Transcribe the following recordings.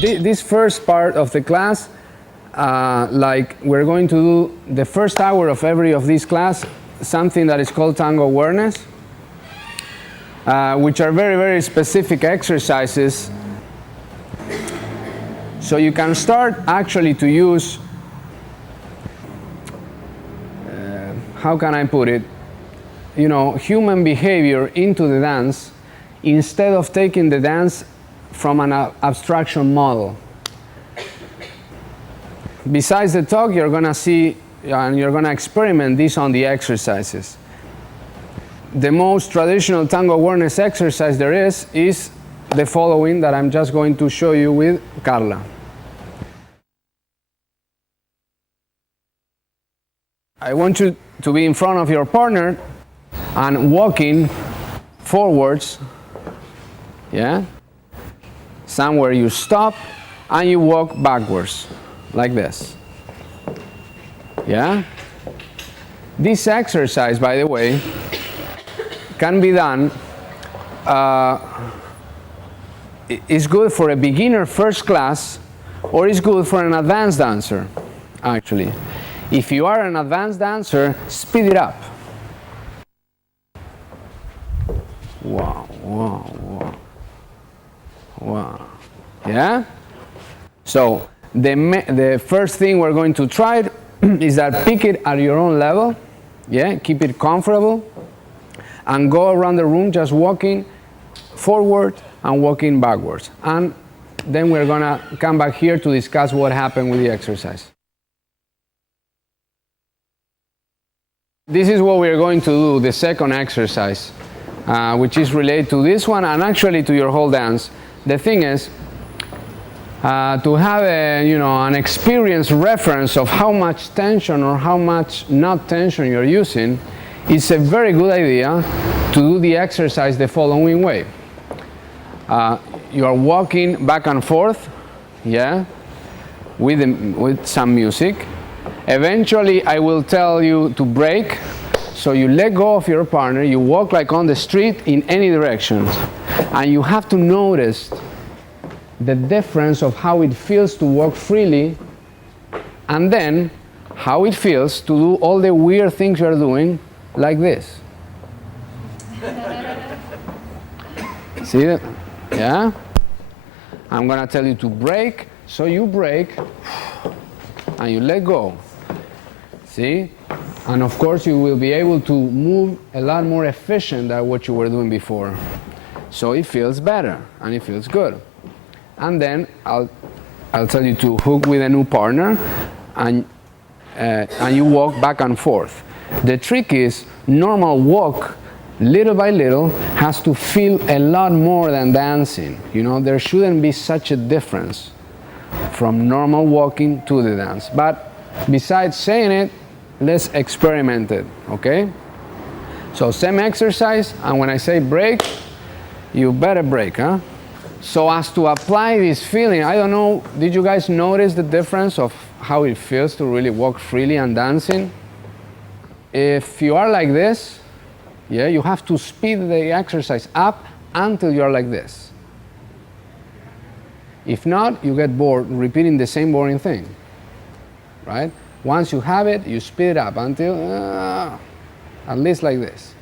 this first part of the class, like we're going to do the first hour of every of these class, something that is called Tango awareness, which are very, very specific exercises. So you can start actually to use, how can I put it, human behavior into the dance instead of taking the dance from an abstraction model. Besides the talk, you're going to see and you're going to experiment this on the exercises. The most traditional tango awareness exercise there is the following that I'm just going to show you with Carla. I want you to be in front of your partner and walking forwards, yeah? Somewhere you stop and you walk backwards, like this, yeah? This exercise, by the way, can be done, it's good for a beginner first class, or it's good for an advanced dancer, actually. If you are an advanced dancer, speed it up. Wow, wow, wow. Wow. Yeah? So, the first thing we're going to try is that pick it at your own level. Yeah? Keep it comfortable. And go around the room just walking forward and walking backwards. And then we're going to come back here to discuss what happened with the exercise. This is what we're going to do, the second exercise, which is related to this one and actually to your whole dance. The thing is, to have an experienced reference of how much tension or how much not tension you're using, it's a very good idea to do the exercise the following way. You are walking back and forth, yeah, with some music. Eventually, I will tell you to break, so you let go of your partner, you walk like on the street in any direction, and you have to notice the difference of how it feels to walk freely, and then how it feels to do all the weird things you're doing, like this. See that? Yeah? I'm gonna tell you to break, so you break, and you let go. See? And of course you will be able to move a lot more efficient than what you were doing before. So it feels better and it feels good. And then I'll tell you to hook with a new partner and you walk back and forth. The trick is normal walk, little by little, has to feel a lot more than dancing. There shouldn't be such a difference from normal walking to the dance. But besides saying it, let's experiment it, okay? So same exercise, and when I say break, you better break, huh? So as to apply this feeling, I don't know, did you guys notice the difference of how it feels to really walk freely and dancing? If you are like this, yeah, you have to speed the exercise up until you are like this. If not, you get bored repeating the same boring thing, right? Once you have it, you speed it up until at least like this.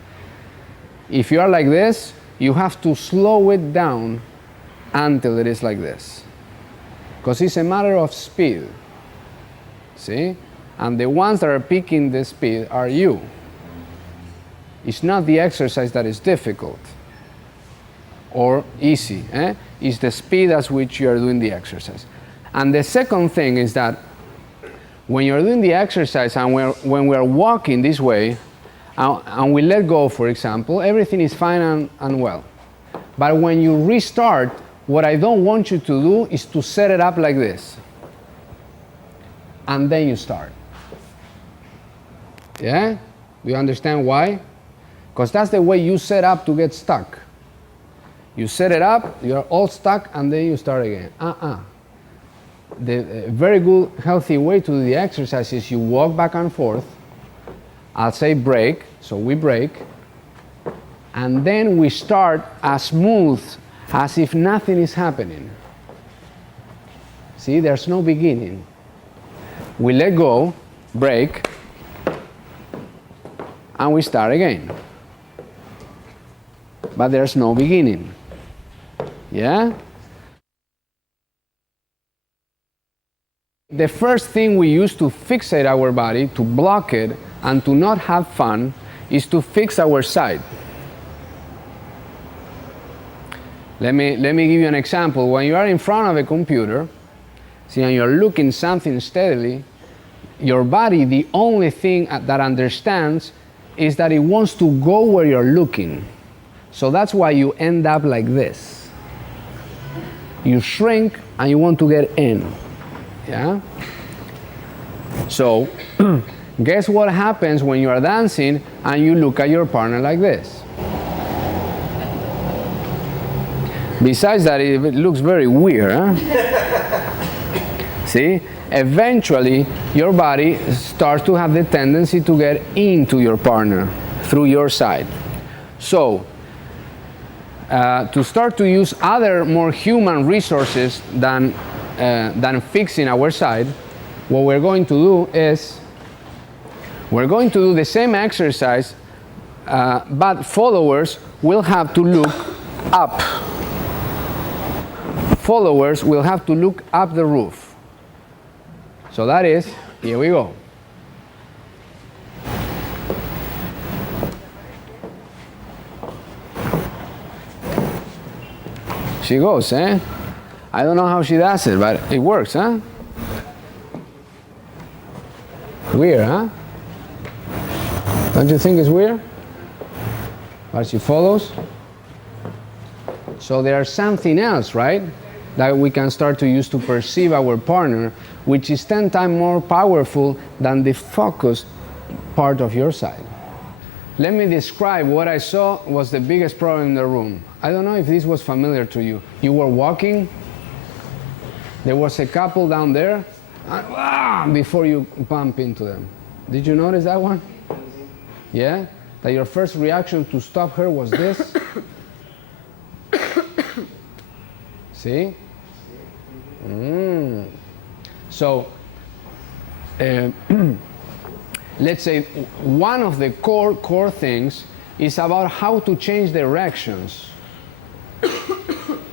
If you are like this, you have to slow it down until it is like this. Because it's a matter of speed. See? And the ones that are picking the speed are you. It's not the exercise that is difficult or easy. It's the speed at which you are doing the exercise. And the second thing is that when you're doing the exercise and when we're walking this way and we let go, for example, everything is fine and well. But when you restart, what I don't want you to do is to set it up like this. And then you start. Yeah? Do you understand why? Because that's the way you set up to get stuck. You set it up, you're all stuck, and then you start again. The very good, healthy way to do the exercise is you walk back and forth. I'll say break, so we break. And then we start as smooth as if nothing is happening. See, there's no beginning. We let go, break, and we start again. But there's no beginning. Yeah? The first thing we use to fixate our body, to block it, and to not have fun, is to fix our side. Let me give you an example. When you are in front of a computer, see, and you're looking something steadily, your body, the only thing that understands is that it wants to go where you're looking. So that's why you end up like this. You shrink and you want to get in. Yeah? So, guess what happens when you are dancing and you look at your partner like this? Besides that, it looks very weird, huh? See? Eventually, your body starts to have the tendency to get into your partner through your side. So, to start to use other more human resources than fixing our side, what we're going to do is we're going to do the same exercise, but followers will have to look up. Followers will have to look up the roof. So that is, here we go. She goes, eh? I don't know how she does it, but it works, huh? Weird, huh? Don't you think it's weird? But she follows. So there's something else, right, that we can start to use to perceive our partner, which is 10 times more powerful than the focused part of your side. Let me describe what I saw was the biggest problem in the room. I don't know if this was familiar to you. You were walking, there was a couple down there, and before you bump into them. Did you notice that one? Yeah? That your first reaction to stop her was this? See? So, let's say one of the core things is about how to change directions.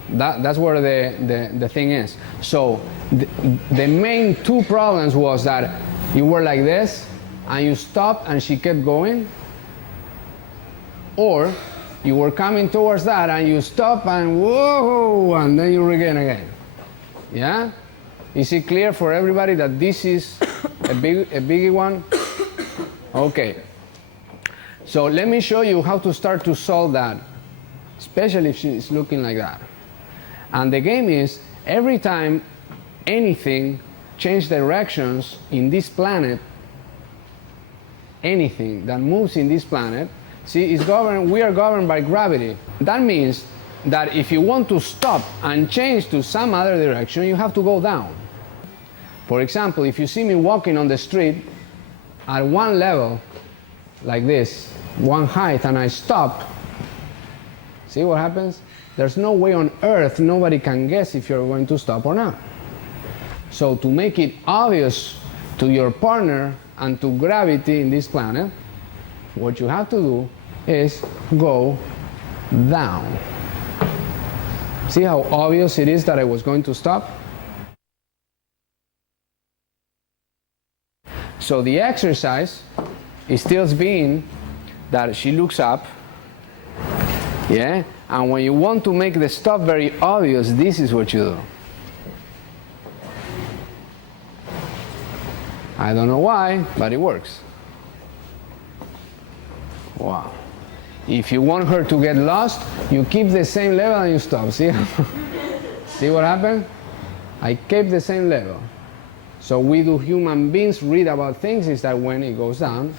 That's where the thing is. So the main two problems was that you were like this and you stopped and she kept going, or you were coming towards that and you stop and whoa, and then you regain again. Yeah? Is it clear for everybody that this is a biggie one? Okay. So let me show you how to start to solve that, especially if she's looking like that. And the game is, every time anything changes directions in this planet, anything that moves in this planet, see, we are governed by gravity. That means that if you want to stop and change to some other direction, you have to go down. For example, if you see me walking on the street at one level, like this, one height, and I stop, see what happens? There's no way on earth nobody can guess if you're going to stop or not. So to make it obvious to your partner and to gravity in this planet, what you have to do is go down. See how obvious it is that I was going to stop? So the exercise is still being that she looks up, yeah? And when you want to make the stop very obvious, this is what you do. I don't know why, but it works. Wow. If you want her to get lost, you keep the same level and you stop. See? See what happened? I kept the same level. So we do human beings read about things is that when it goes down,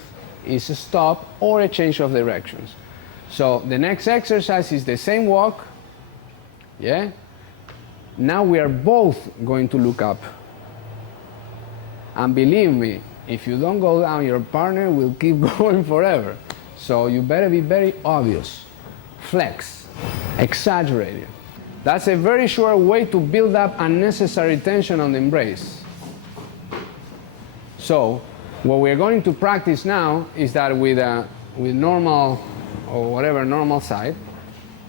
it's a stop or a change of directions. So the next exercise is the same walk. Yeah? Now we are both going to look up. And believe me, if you don't go down, your partner will keep going forever. So you better be very obvious, flex, exaggerate it. That's a very sure way to build up unnecessary tension on the embrace. So what we're going to practice now is that with normal, or whatever normal side,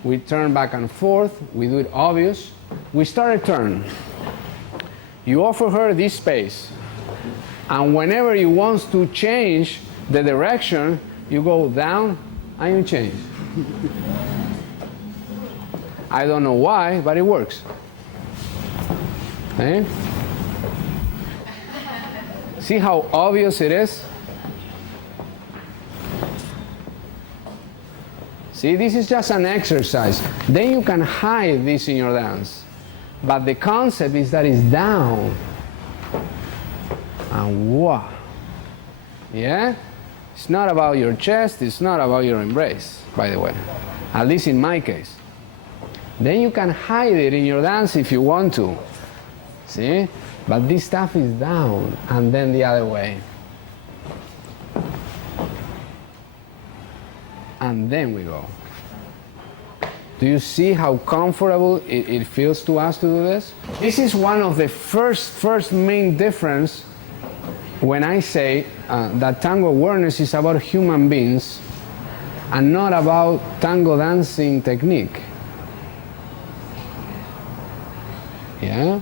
we turn back and forth, we do it obvious, we start a turn. You offer her this space, and whenever you want to change the direction, you go down and you change. I don't know why, but it works. Okay? See how obvious it is? See, this is just an exercise. Then you can hide this in your dance. But the concept is that it's down. And wow. Yeah? It's not about your chest, it's not about your embrace, by the way. At least in my case. Then you can hide it in your dance if you want to. See? But this stuff is down, and then the other way. And then we go. Do you see how comfortable it feels to us to do this? This is one of the first main difference when I say that tango awareness is about human beings and not about tango dancing technique. Yeah?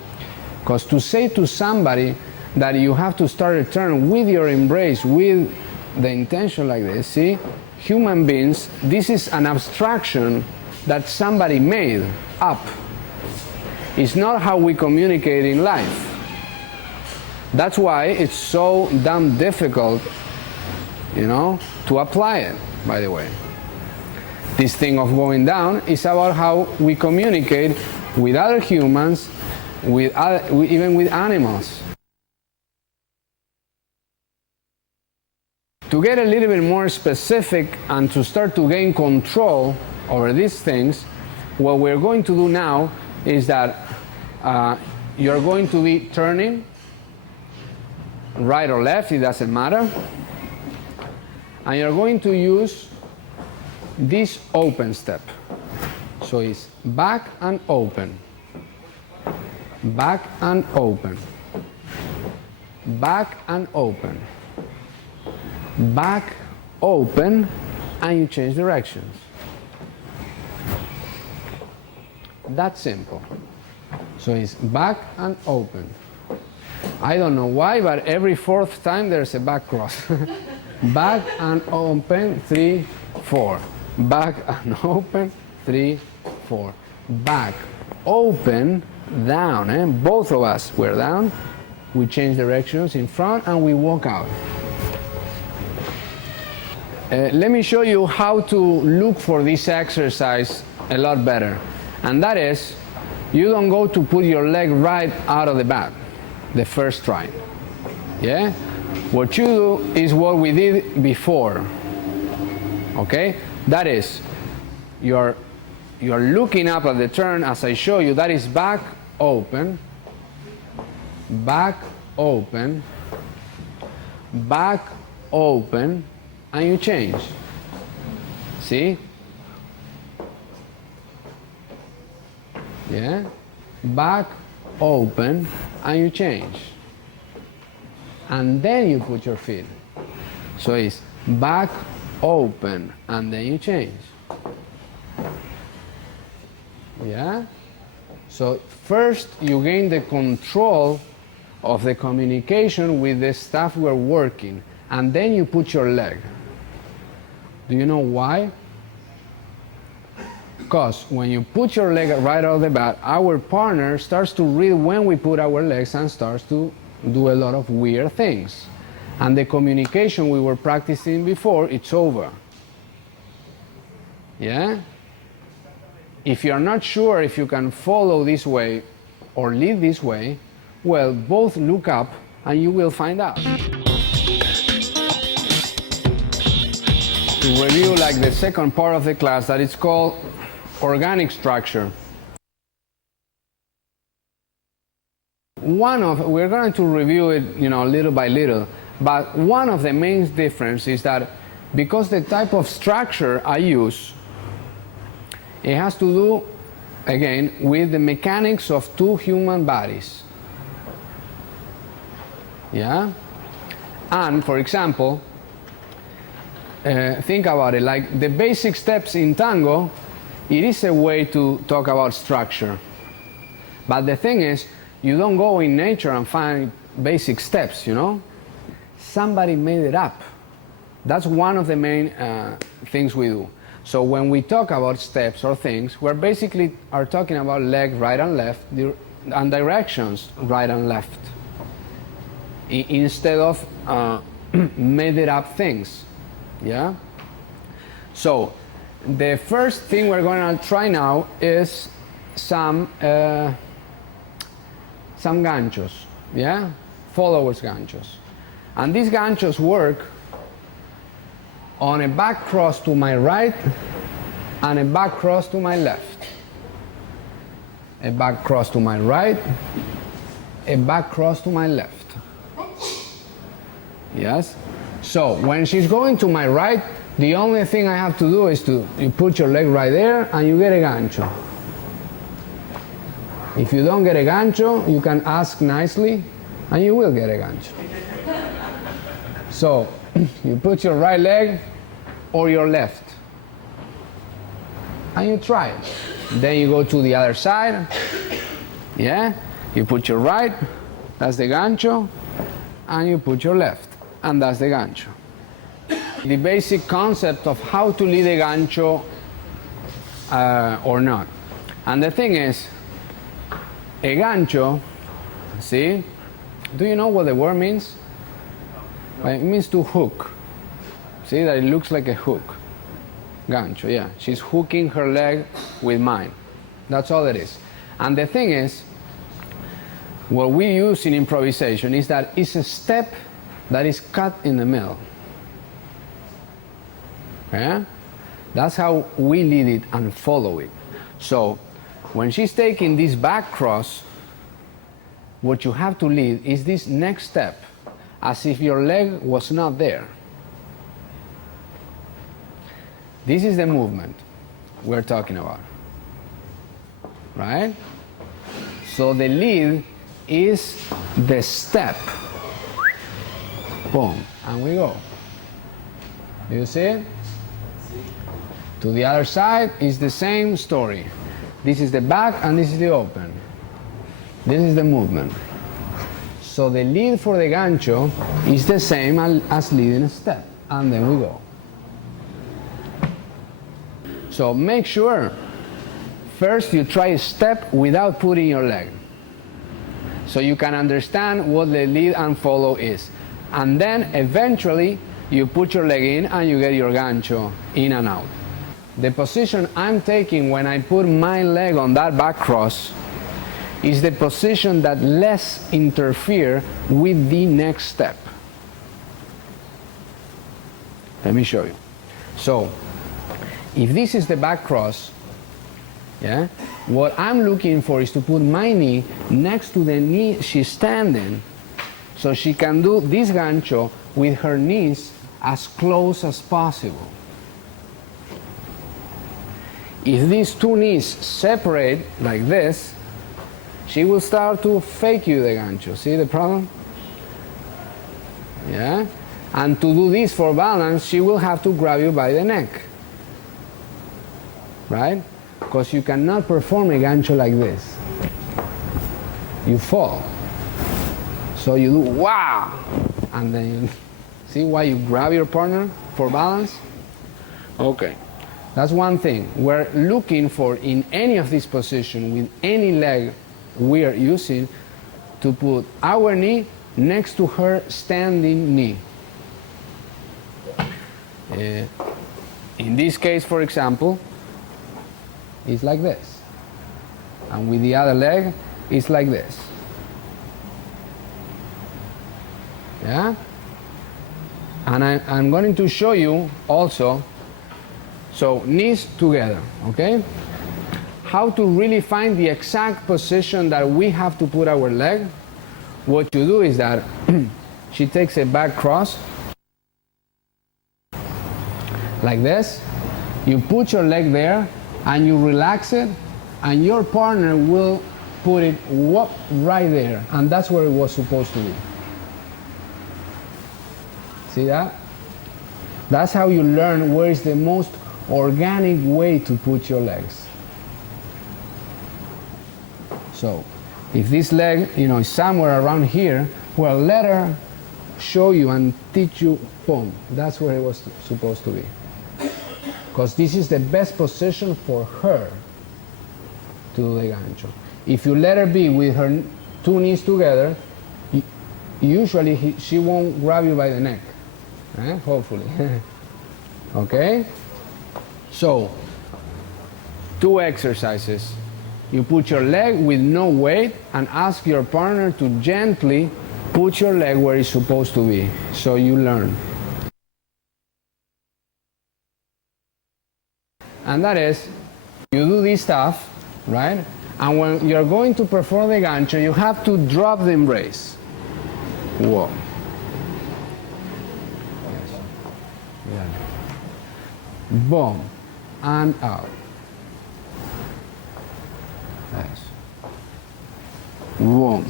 Because to say to somebody that you have to start a turn with your embrace, with the intention like this, see? Human beings, this is an abstraction that somebody made up. It's not how we communicate in life. That's why it's so damn difficult, you know, to apply it, by the way. This thing of going down is about how we communicate with other humans, even with animals. To get a little bit more specific and to start to gain control over these things, what we're going to do now is that you're going to be turning right or left, it doesn't matter, and you're going to use this open step. So it's back and open, back and open, back and open, back, open, and you change directions. That's simple. So it's back and open. I don't know why, but every fourth time there's a back cross. Back and open, 3, 4. Back and open, 3, 4. Back, open, down. Both of us, we're down. We change directions in front and we walk out. Let me show you how to look for this exercise a lot better. And that is, you don't go to put your leg right out of the bat the first try. Yeah? What you do is what we did before. Okay? That is, you're looking up at the turn as I show you. That is back, open, back, open, back, open, and you change. See? Yeah? Back, open, and you change. And then you put your feet. So it's back, open, and then you change. Yeah? So first you gain the control of the communication with the stuff we're working, and then you put your leg. Do you know why? Because when you put your leg right out of the bat, our partner starts to read when we put our legs and starts to do a lot of weird things. And the communication we were practicing before, it's over. Yeah? If you're not sure if you can follow this way or lead this way, well, both look up and you will find out. To review like the second part of the class, that it's called organic structure. We're going to review it, little by little, but one of the main differences is that because the type of structure I use, it has to do again, with the mechanics of two human bodies. Yeah? And, for example, think about it, like the basic steps in tango, it is a way to talk about structure. But the thing is, you don't go in nature and find basic steps, you know? Somebody made it up. That's one of the main things we do. So when we talk about steps or things, we're basically are talking about leg right and left, and directions right and left, instead of made it up things. Yeah? So the first thing we're going to try now is some ganchos, yeah? Followers ganchos. And these ganchos work on a back cross to my right and a back cross to my left. A back cross to my right, a back cross to my left. Yes? So when she's going to my right, the only thing I have to do is you put your leg right there and you get a gancho. If you don't get a gancho, you can ask nicely and you will get a gancho. So you put your right leg or your left and you try it. Then you go to the other side. Yeah? You put your right, that's the gancho, and you put your left, and that's the gancho. The basic concept of how to lead a gancho or not. And the thing is, a gancho, see, do you know what the word means? It means to hook. See that it looks like a hook. Gancho, yeah. She's hooking her leg with mine. That's all it is. And the thing is, what we use in improvisation is that it's a step that is cut in the middle. Yeah? That's how we lead it and follow it. So when she's taking this back cross, what you have to lead is this next step, as if your leg was not there. This is the movement we're talking about. Right? So the lead is the step. Boom, and we go. Do you see it? To the other side is the same story. This is the back and this is the open. This is the movement. So the lead for the gancho is the same as leading a step. And then we go. So make sure first you try a step without putting your leg, so you can understand what the lead and follow is. And then eventually you put your leg in and you get your gancho in and out. The position I'm taking when I put my leg on that back cross is the position that less interfere with the next step. Let me show you. So if this is the back cross, yeah, what I'm looking for is to put my knee next to the knee she's standing, so she can do this gancho with her knees as close as possible. If these two knees separate like this, she will start to fake you the gancho. See the problem? Yeah? And to do this for balance, she will have to grab you by the neck. Right? Because you cannot perform a gancho like this. You fall. So you do wow, and then you see why you grab your partner for balance? Okay. That's one thing. We're looking for, in any of these positions, with any leg we are using, to put our knee next to her standing knee. In this case, for example, it's like this. And with the other leg, it's like this. Yeah? And I'm going to show you also, so knees together, okay? How to really find the exact position that we have to put our leg. What you do is that she takes a back cross, like this. You put your leg there, and you relax it, and your partner will put it right there, and that's where it was supposed to be. See that? That's how you learn where is the most organic way to put your legs. So, if this leg, is somewhere around here, well, let her show you and teach you, boom, that's where it was supposed to be. Because this is the best position for her to do the gancho. If you let her be with her two knees together, usually she won't grab you by the neck. Hopefully. Okay? So, 2 exercises. You put your leg with no weight and ask your partner to gently put your leg where it's supposed to be. So you learn. And that is, you do this stuff, right? And when you're going to perform the gancho, you have to drop the embrace. Whoa. Yeah. Boom. And out. Yes. Boom.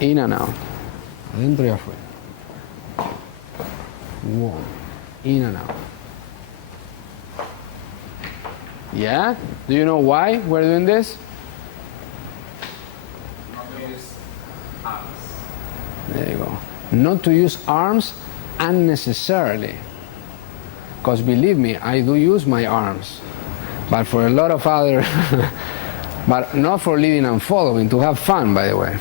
In and out. Adentro y afuera. Boom. In and out. Yeah? Do you know why we're doing this? Not to use arms. There you go. Not to use arms unnecessarily. Because believe me, I do use my arms. But for a lot of other, but not for leading and following, to have fun, by the way.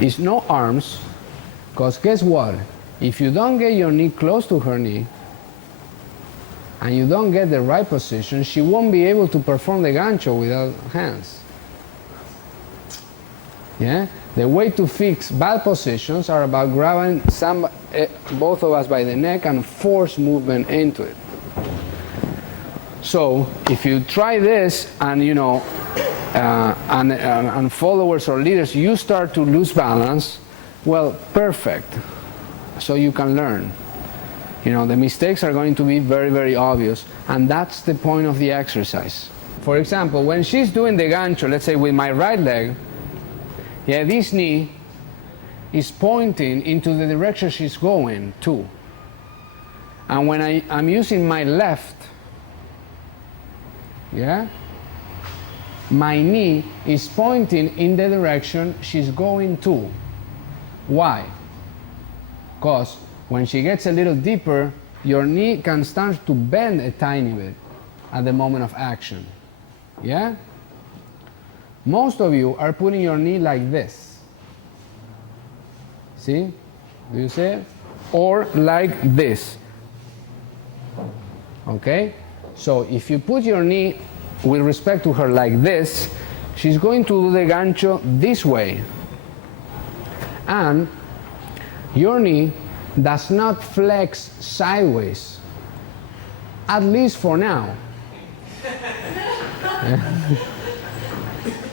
It's no arms, because guess what? If you don't get your knee close to her knee, and you don't get the right position, she won't be able to perform the gancho without hands. Yeah? The way to fix bad positions are about grabbing both of us by the neck and force movement into it. So if you try this and and followers or leaders, you start to lose balance, well, perfect. So you can learn. The mistakes are going to be very, very obvious, and that's the point of the exercise. For example, when she's doing the gancho, let's say with my right leg, this knee is pointing into the direction she's going to. And when I'm using my left, my knee is pointing in the direction she's going to. Why? Because when she gets a little deeper, your knee can start to bend a tiny bit at the moment of action. Yeah? Most of you are putting your knee like this. See? Do you see it? Or like this. Okay? So if you put your knee with respect to her like this, she's going to do the gancho this way. And your knee does not flex sideways, at least for now.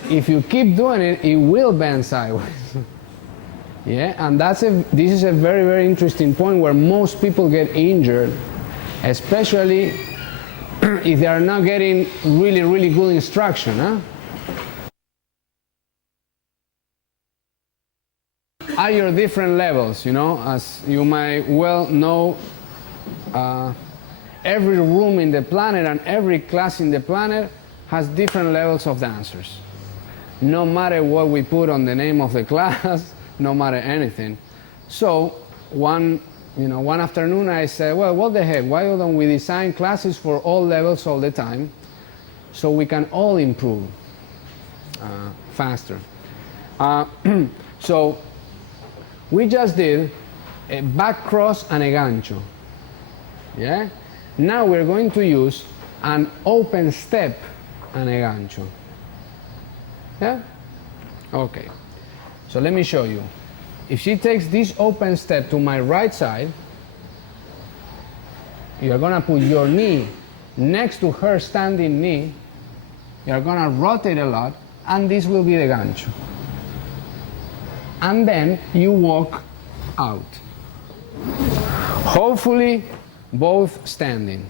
If you keep doing it, it will bend sideways. And this is a very, very interesting point where most people get injured, especially if they are not getting really, really good instruction. At your different levels, as you might well know, every room in the planet and every class in the planet has different levels of dancers. No matter what we put on the name of the class, no matter anything. So one afternoon I said, well, what the heck, why don't we design classes for all levels all the time so we can all improve faster. So we just did a back cross and a gancho. Now we're going to use an open step and a gancho. Okay. So let me show you. If she takes this open step to my right side, you're gonna put your knee next to her standing knee. You're gonna rotate a lot, and this will be the gancho. And then you walk out. Hopefully, both standing.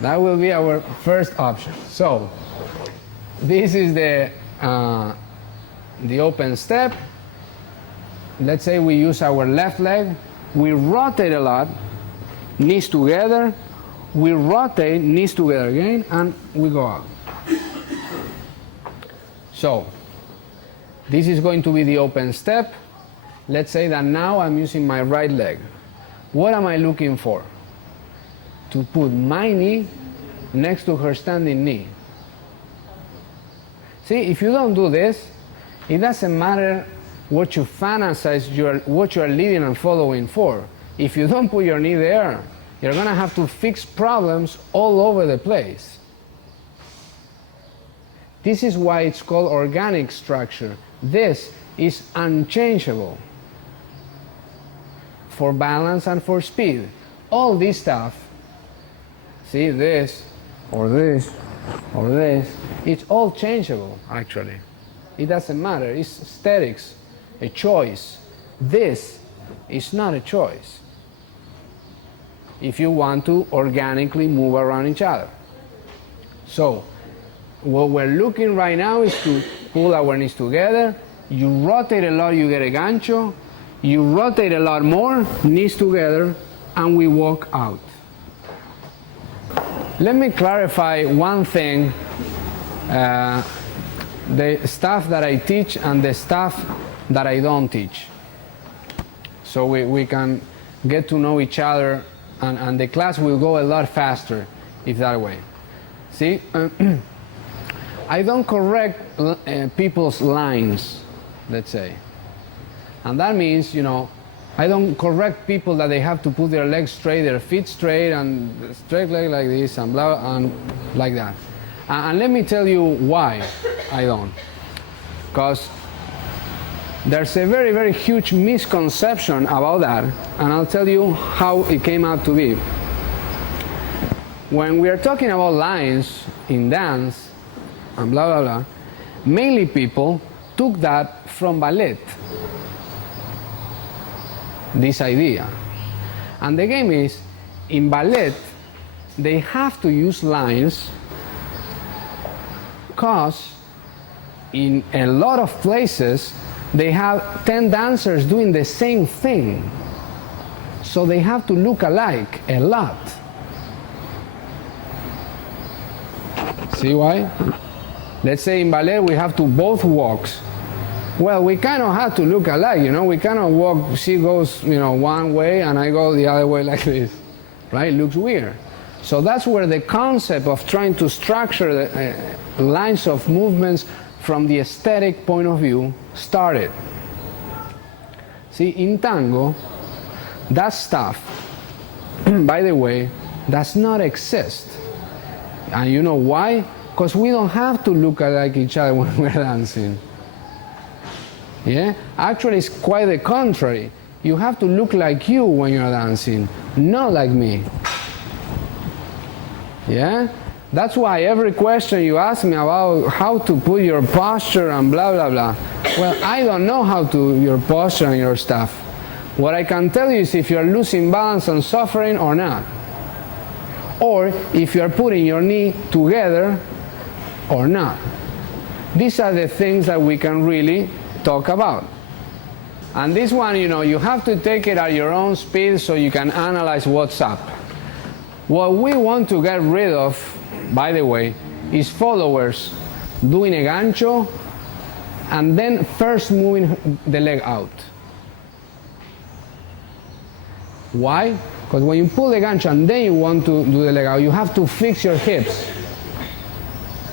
That will be our first option. So this is the open step. Let's say we use our left leg. We rotate a lot, knees together. We rotate, knees together again, and we go out. So this is going to be the open step. Let's say that now I'm using my right leg. What am I looking for? To put my knee next to her standing knee. See, if you don't do this, it doesn't matter what you fantasize, what you are leading and following for. If you don't put your knee there, you're going to have to fix problems all over the place. This is why it's called organic structure. This is unchangeable for balance and for speed. All this stuff, see, this, or this, or this, it's all changeable, actually. It doesn't matter. It's aesthetics, a choice. This is not a choice if you want to organically move around each other. So what we're looking right now is to pull our knees together. You rotate a lot, you get a gancho. You rotate a lot more, knees together, and we walk out. Let me clarify one thing, the stuff that I teach and the stuff that I don't teach. So we can get to know each other, and the class will go a lot faster if that way. See, I don't correct people's lines, let's say. And that means, you know, I don't correct people that they have to put their legs straight, their feet straight, and straight leg like this, and blah, and like that. And let me tell you why I don't. Because there's a very, very huge misconception about that, and I'll tell you how it came out to be. When we are talking about lines in dance, and blah, blah, blah, mainly people took that from ballet. This idea. And the game is, in ballet, they have to use lines because in a lot of places they have 10 dancers doing the same thing. So they have to look alike a lot. See why? Let's say in ballet we have to both walks. Well, we kind of have to look alike, you know. We kind of walk, she goes, you know, one way and I go the other way like this, right? It looks weird. So that's where the concept of trying to structure the lines of movements from the aesthetic point of view started. See, in tango, that stuff, by the way, does not exist. And you know why? Because we don't have to look alike each other when we're dancing. Yeah? Actually, it's quite the contrary. You have to look like you when you're dancing, not like me. Yeah? That's why every question you ask me about how to put your posture and blah, blah, blah. Well, I don't know how to your posture and your stuff. What I can tell you is if you're losing balance and suffering or not. Or if you're putting your knee together or not. These are the things that we can really talk about. And this one, you know, you have to take it at your own speed so you can analyze what's up. What we want to get rid of, by the way, is followers doing a gancho and then first moving the leg out. Why? Because when you pull the gancho and then you want to do the leg out, you have to fix your hips.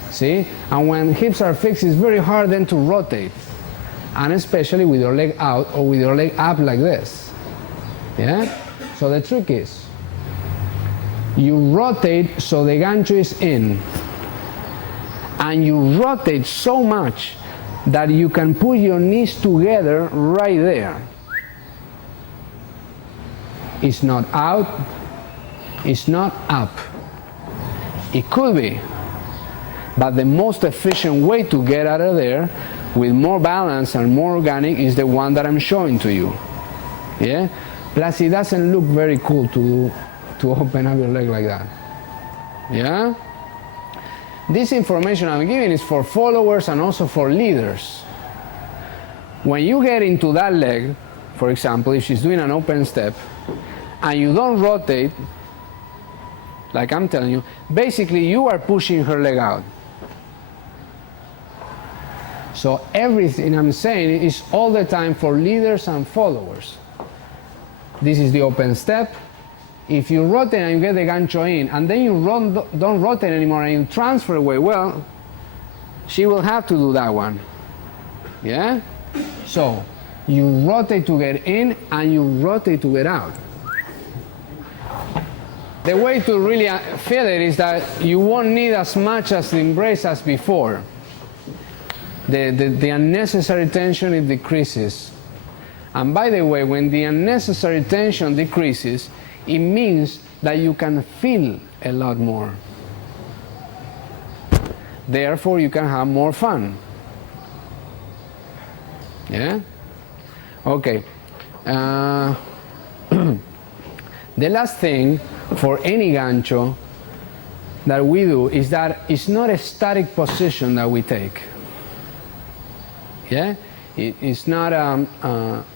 See? And when hips are fixed, it's very hard then to rotate. And especially with your leg out or with your leg up like this. Yeah? So the trick is, you rotate so the gancho is in. And you rotate so much that you can put your knees together right there. It's not out, it's not up. It could be, but the most efficient way to get out of there with more balance and more organic is the one that I'm showing to you. Yeah? Plus it doesn't look very cool to open up your leg like that. Yeah? This information I'm giving is for followers and also for leaders. When you get into that leg, for example, if she's doing an open step, and you don't rotate, like I'm telling you, basically you are pushing her leg out. So everything I'm saying is all the time for leaders and followers. This is the open step. If you rotate and you get the gancho in, and then you don't rotate anymore and you transfer away, well, she will have to do that one. Yeah? So you rotate to get in and you rotate to get out. The way to really feel it is that you won't need as much as the embrace as before. The unnecessary tension, it decreases. And by the way, when the unnecessary tension decreases, it means that you can feel a lot more. Therefore, you can have more fun. Yeah? Okay. The last thing for any gancho that we do is that it's not a static position that we take. Yeah? It's not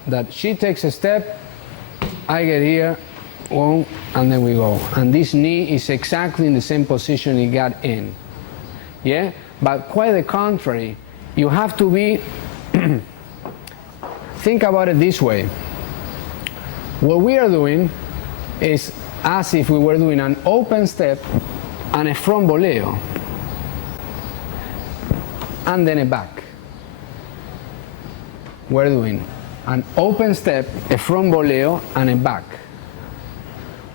that she takes a step, I get here, boom, and then we go. And this knee is exactly in the same position it got in. Yeah? But quite the contrary. You have to be, think about it this way. What we are doing is as if we were doing an open step and a front voleo. And then a back. We're doing an open step, a front voleo, and a back.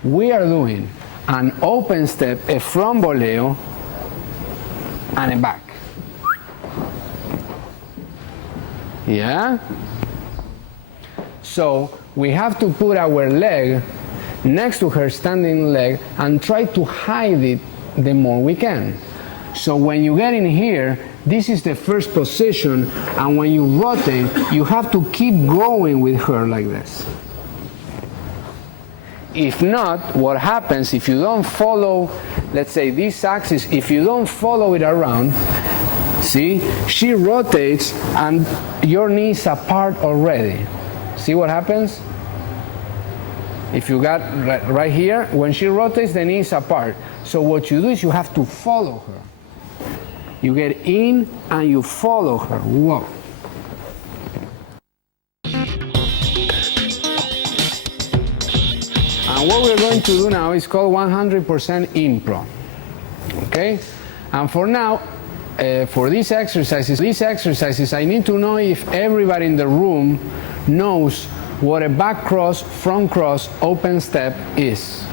We are doing an open step, a front voleo, and a back. Yeah? So we have to put our leg next to her standing leg and try to hide it the more we can. So when you get in here, this is the first position, and when you rotate, you have to keep going with her like this. If not, what happens if you don't follow, let's say this axis, if you don't follow it around, see, she rotates and your knee is apart already. See what happens? If you got right here, when she rotates, the knee is apart. So what you do is you have to follow her. You get in and you follow her. Whoa. And what we're going to do now is called 100% improv. Okay? And for now, for these exercises, I need to know if everybody in the room knows what a back cross, front cross, open step is.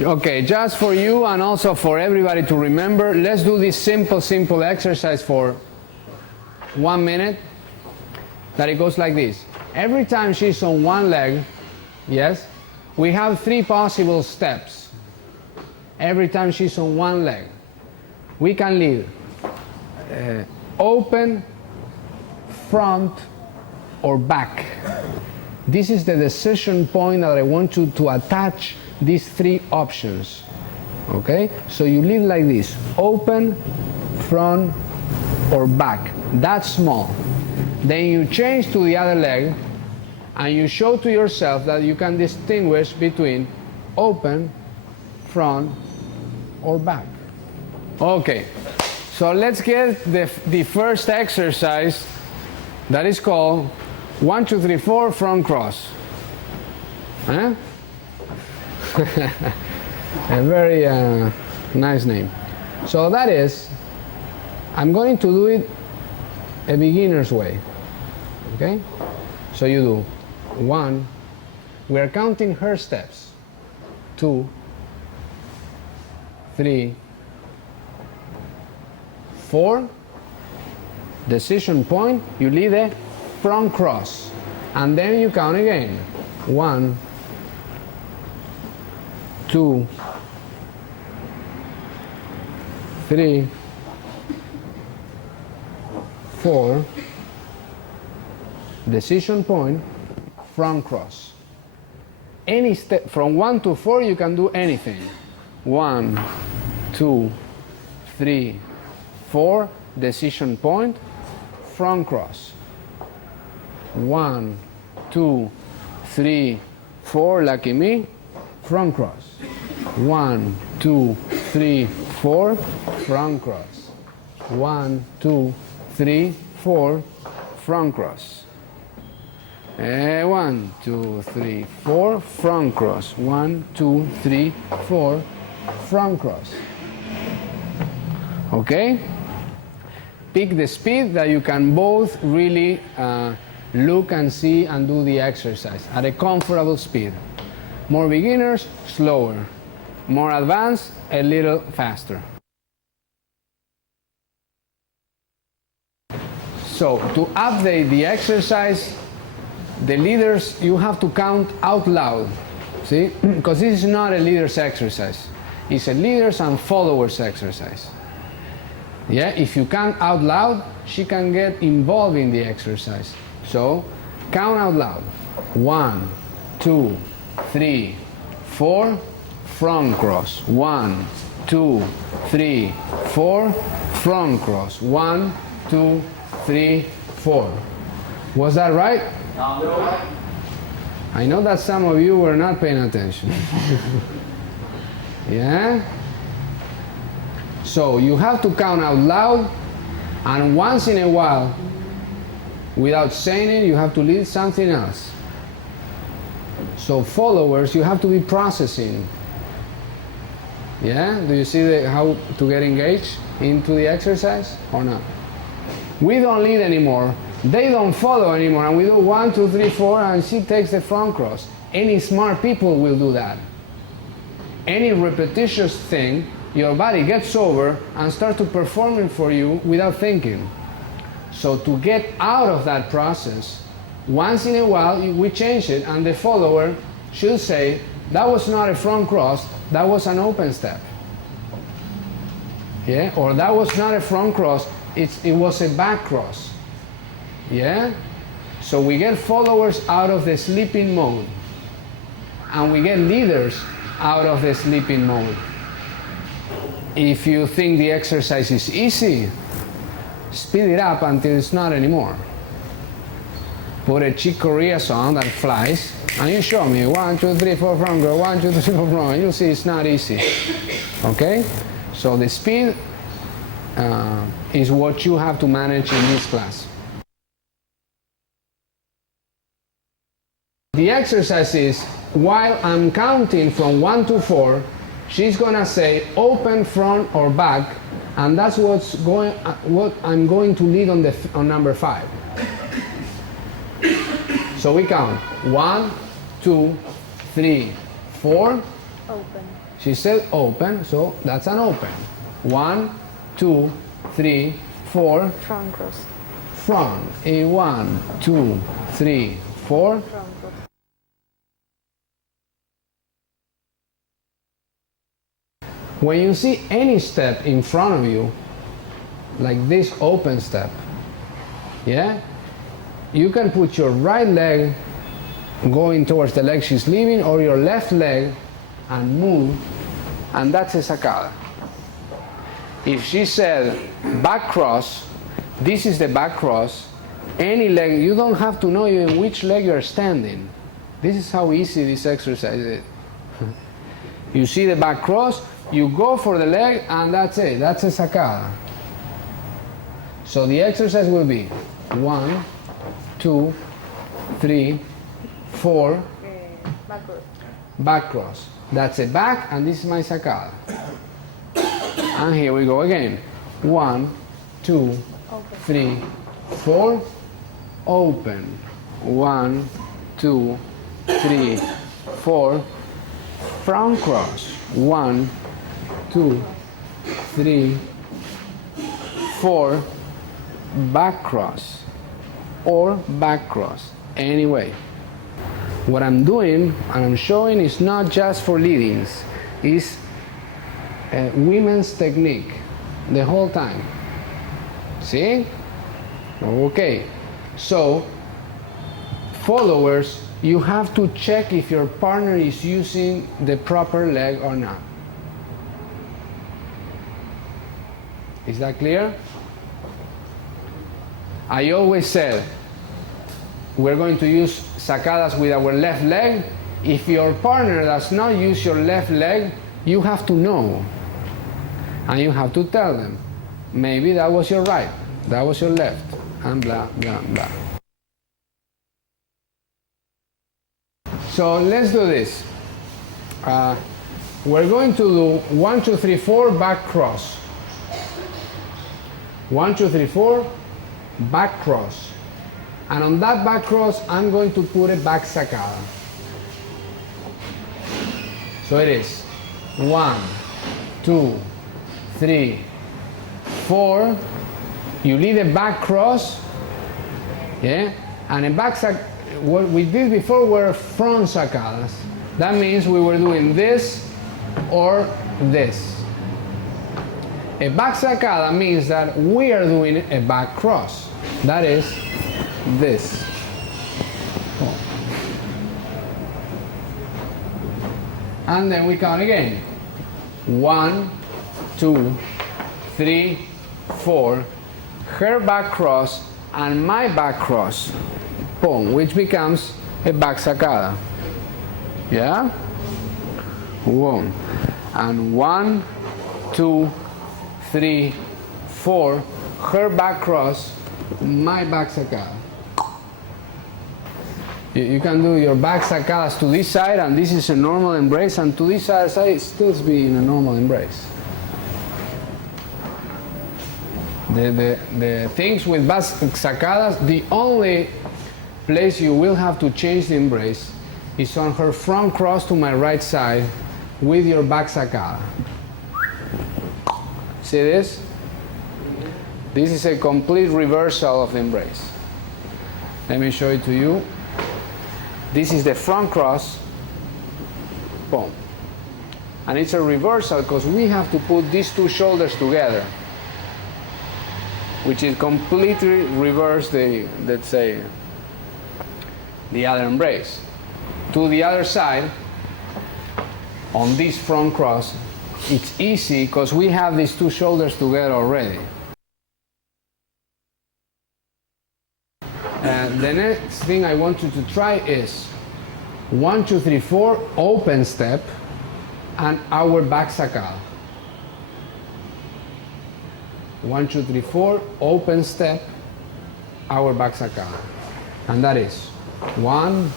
Okay, just for you and also for everybody to remember, let's do this simple exercise for 1 minute. That it goes like this. Every time she's on one leg, yes, we have 3 possible steps. Every time she's on one leg, we can lead open, front, or back. This is the decision point that I want you to attach these 3 options. Okay? So you lead like this: open, front, or back. That's small. Then you change to the other leg and you show to yourself that you can distinguish between open, front, or back. Okay, so let's get the first exercise that is called 1, 2, 3, 4 front cross. Huh? A very nice name. So that is, I'm going to do it a beginner's way. Okay? So you do 1, we are counting her steps. 2, 3, 4, decision point, you lead a front cross. And then you count again. 1, 2, 3, 4, decision point, front cross. any step from 1 to 4 you can do anything. 1, 2, 3, 4, decision point, front cross. 1, 2, 3, 4, lucky me, front cross. 1, 2, 3, 4, front cross. 1, 2, 3, 4, front cross. 1, 2, 3, 4, front cross. 1, 2, 3, 4, front cross. Okay? Pick the speed that you can both really look and see and do the exercise at a comfortable speed. More beginners, slower. More advanced, a little faster. So to update the exercise, the leaders, you have to count out loud. See? Because this is not a leaders exercise. It's a leaders and followers exercise. Yeah, if you count out loud, she can get involved in the exercise. So, count out loud. 1, 2, 3, 4, front cross. 1, 2, 3, 4, front cross. 1, 2, 3, 4. Was that right? No. I know that some of you were not paying attention. Yeah? So you have to count out loud, and once in a while, without saying it, you have to lead something else. So followers, you have to be processing. Yeah? Do you see how to get engaged into the exercise or not? We don't lead anymore. They don't follow anymore, and we do 1, 2, 3, 4, and she takes the front cross. Any smart people will do that. Any repetitious thing, your body gets over and starts to perform it for you without thinking. So to get out of that process, once in a while we change it, and the follower should say, that was not a front cross, that was an open step. Yeah? Or that was not a front cross, it was a back cross. Yeah? So we get followers out of the sleeping mode, and we get leaders out of the sleeping mode. If you think the exercise is easy, speed it up until it's not anymore. Put a Chick Corea song that flies, and you show me 1, 2, 3, 4 front cross, 1, 2, 3, 4 front, and you'll see it's not easy. Okay? So the speed is what you have to manage in this class. The exercise is, while I'm counting from 1 to 4, she's gonna say open, front, or back, and that's what I'm going to lead on number 5. So we count 1, 2, 3, 4. Open. She said open, so that's an open. 1, 2, 3, 4. Front cross. Front. 1, 2, 3, 4. Front cross. When you see any step in front of you, like this open step, yeah, you can put your right leg going towards the leg she's leaving, or your left leg, and move, and that's a sacada. If she said back cross, this is the back cross, any leg, you don't have to know in which leg you're standing. This is how easy this exercise is. You see the back cross, you go for the leg, and that's it. That's a sacada. So the exercise will be 1, 2, 3, 4, Backward. back cross. That's a back, and this is my sacada. And here we go again. 1, 2, 3, 4, open. 1, 2, 3, 4, front cross. 1, 2, 3, 4, back cross, or back cross, anyway. What I'm doing and I'm showing is not just for leadings, it's a women's technique the whole time. See? Okay, so followers, you have to check if your partner is using the proper leg or not. Is that clear? I always said we're going to use sacadas with our left leg. If your partner does not use your left leg, you have to know. And you have to tell them, maybe that was your right, that was your left, and blah, blah, blah. So let's do this. We're going to do 1, 2, 3, 4 back cross. 1, 2, 3, 4 back cross. And on that back cross, I'm going to put a back sacada. So it is 1, 2, 3, 4. You lead a back cross, yeah, and a back sac. What we did before were front sacadas. That means we were doing this or this. A back sacada means that we are doing a back cross. That is this. And then we count again. 1, 2, 3, 4. Her back cross and my back cross. Boom, which becomes a back sacada. Yeah? Boom. And 1, 2, 3, 4. Her back cross, my back sacada. You can do your back sacadas to this side, and this is a normal embrace, and to this other side it still be in a normal embrace. The things with back sacadas, the only place you will have to change the embrace is on her front cross to my right side with your back sacada. See this? This is a complete reversal of the embrace. Let me show it to you. This is the front cross, boom. And it's a reversal because we have to put these two shoulders together, which is completely reverse the, let's say, the other embrace. To the other side, on this front cross, it's easy because we have these two shoulders together already. The next thing I want you to try is 1, 2, 3, 4 open step and our back sacada. 1, 2, 3, 4 open step, our back sacada. And that is 1,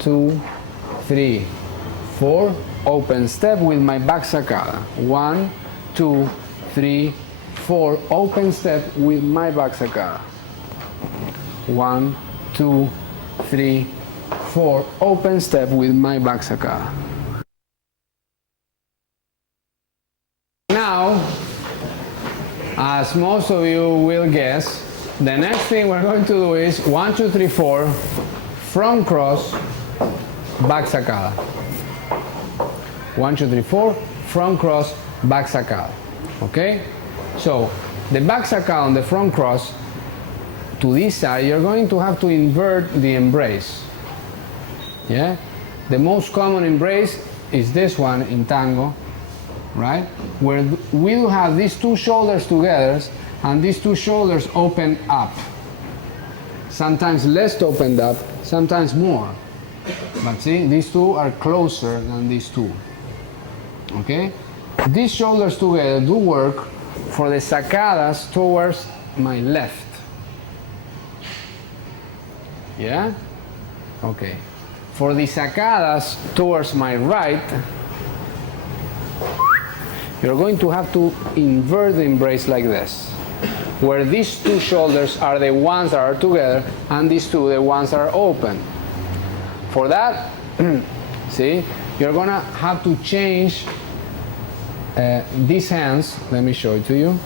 2, 3, 4 open step with my back sacada. 1, 2, 3, 4 open step with my back sacada. 1, 2, 3, 4 open step with my back sacada. Now, as most of you will guess, the next thing we're going to do is 1, 2, 3, 4 front cross, back sacada. 1, 2, 3, 4 front cross, back sacada. Okay? So the back sacada on the front cross, to this side, you're going to have to invert the embrace. Yeah? The most common embrace is this one in Tango, right? Where we will have these two shoulders together and these two shoulders open up. Sometimes less opened up, sometimes more. But see, these two are closer than these two. Okay? These shoulders together do work for the sacadas towards my left. Yeah? Okay. For the sacadas towards my right, you're going to have to invert the embrace like this, where these two shoulders are the ones that are together and these two the ones that are open. For that, see, you're gonna have to change these hands. Let me show it to you.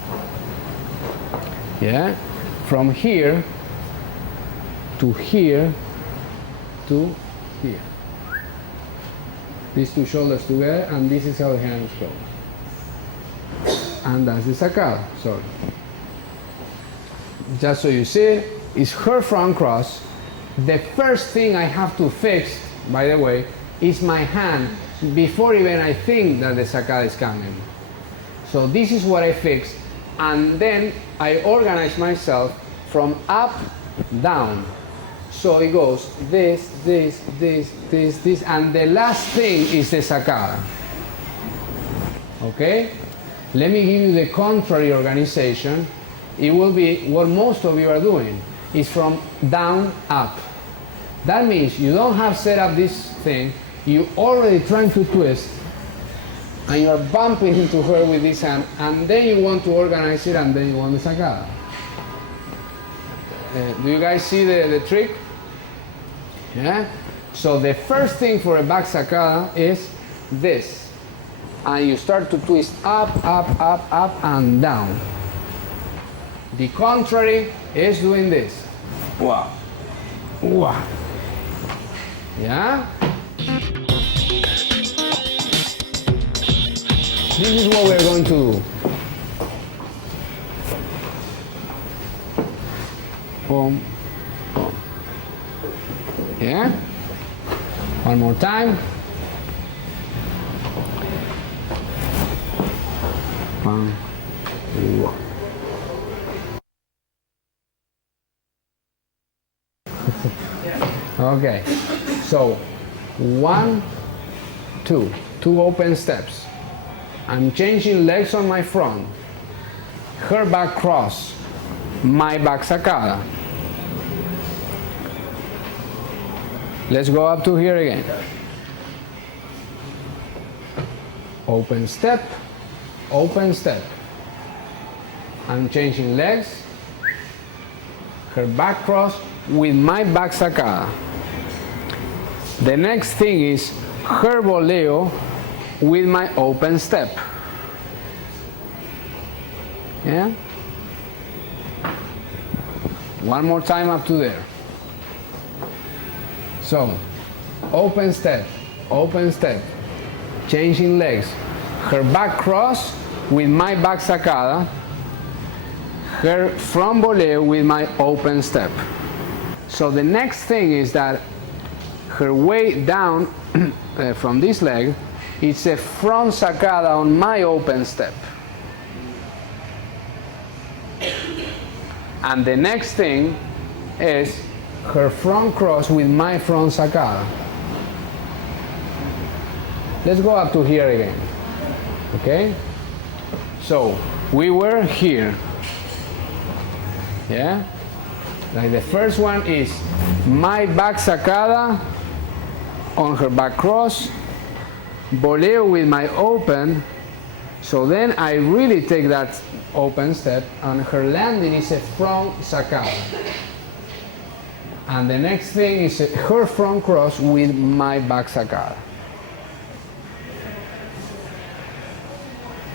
Yeah? From here to here to here. These two shoulders together, and this is how the hands go. And that's the sacada. Sorry. Just so you see, it's her front cross, the first thing I have to fix, by the way, is my hand before even I think that the sacada is coming. So this is what I fix, and then I organize myself from up, down. So it goes this, this, this, this, this, and the last thing is the sacada. Okay? Let me give you the contrary organization. It will be what most of you are doing. It's from down, up. That means you don't have set up this thing, you're already trying to twist, and you're bumping into her with this hand, and then you want to organize it, and then you want the sacada. Do you guys see the trick? Yeah? So the first thing for a back sacada is this. And you start to twist up, up, up, up, and down. The contrary is doing this. Wow. Wow. Yeah? This is what we're going to do. Boom, boom. Yeah? One more time. One, one. Okay, so 1, 2, 2 open steps. I'm changing legs on my front, her back cross, my back sacada. Let's go up to here again. Open step, open step. I'm changing legs, her back cross with my back sacada. The next thing is her voleo with my open step. Yeah? One more time up to there. So, open step, changing legs, her back cross with my back sacada, her front voleo with my open step. So the next thing is that her way down from this leg, it's a front sacada on my open step. And the next thing is her front cross with my front sacada. Let's go up to here again. Okay? So we were here. Yeah? Like the first one is my back sacada on her back cross, voleo with my open, so then I really take that open step, and her landing is a front sacada. And the next thing is her front cross with my back sacada.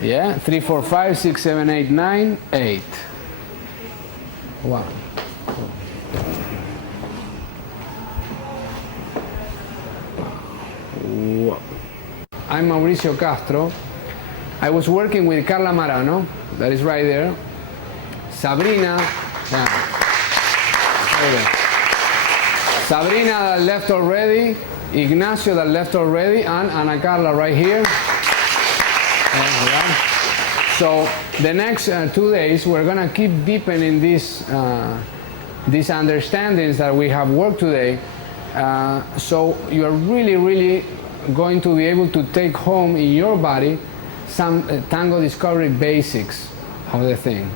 Yeah, 3, 4, 5, 6, 7, 8, 9, 8. 1. I'm Mauricio Castro. I was working with Carla Marano, that is right there. Sabrina, Sabrina that left already, Ignacio that left already, and Ana Carla right here. So the next 2 days we're gonna keep deepening these understandings that we have worked today. So you're really going to be able to take home in your body some tango discovery basics of the thing.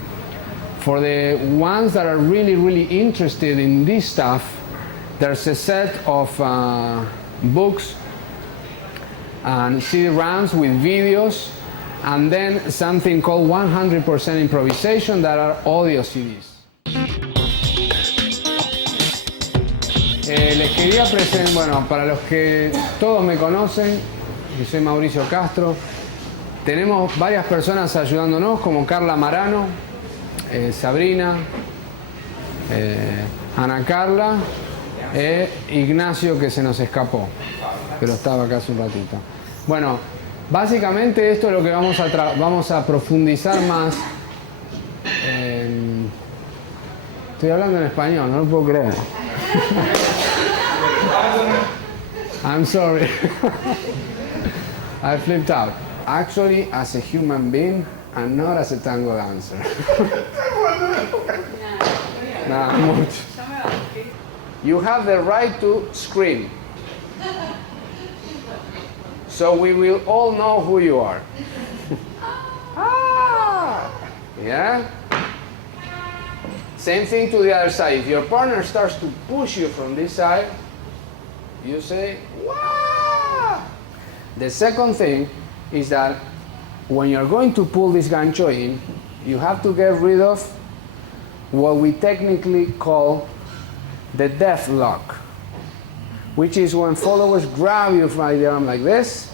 For the ones that are really interested in this stuff, there's a set of books and CD rounds with videos, and then something called 100% improvisation that are audio CDs. Les quería presentar, bueno, para los que todos me conocen, yo soy Mauricio Castro. Tenemos varias personas ayudándonos, como Carla Marano, Sabrina, Ana Carla e Ignacio, que se nos escapó, pero estaba acá hace un ratito. Bueno, básicamente esto es lo que vamos a profundizar más. Estoy hablando en español, no lo puedo creer. I'm sorry. I flipped out. Actually, as a human being, and not as a tango dancer. Nah, much. You have the right to scream. So we will all know who you are. Ah! Yeah? Same thing to the other side. If your partner starts to push you from this side, you say, "Wah!" The second thing is that when you're going to pull this gancho in, you have to get rid of what we technically call the death lock, which is when followers grab you by the arm like this.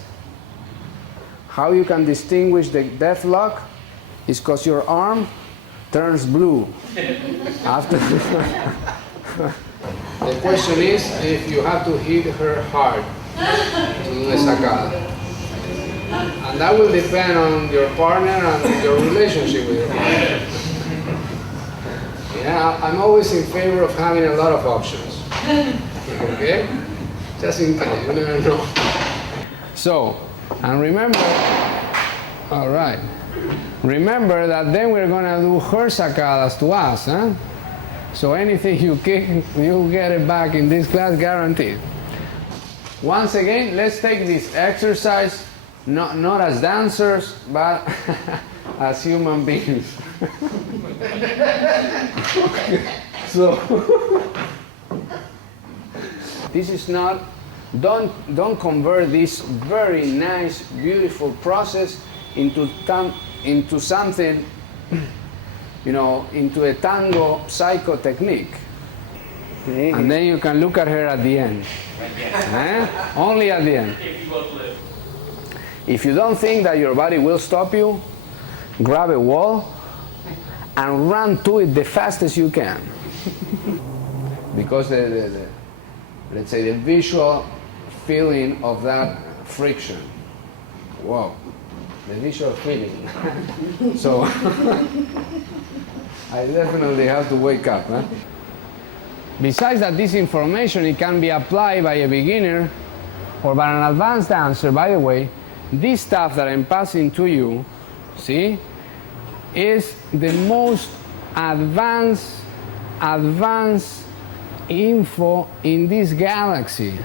How you can distinguish the death lock is because your arm turns blue. After the question is if you have to hit her hard to do the sacada. And that will depend on your partner and your relationship with your partner. Yeah, I'm always in favor of having a lot of options. Okay? Just in case, you never know. So, and remember, all right. Remember that then we're gonna do her sacadas to us, huh? So anything you kick, you'll get it back in this class, guaranteed. Once again, let's take this exercise not as dancers, but as human beings. So this is not. Don't convert this very nice, beautiful process into something, you know, into a tango psycho technique. And then you can look at her at the end. Only at the end. If you don't think that your body will stop you, grab a wall and run to it the fastest you can. Because let's say the visual feeling of that friction. Whoa. The visual feeling. So I definitely have to wake up. Huh? Besides that, this information, it can be applied by a beginner or by an advanced dancer. By the way, this stuff that I'm passing to you, see, is the most advanced info in this galaxy.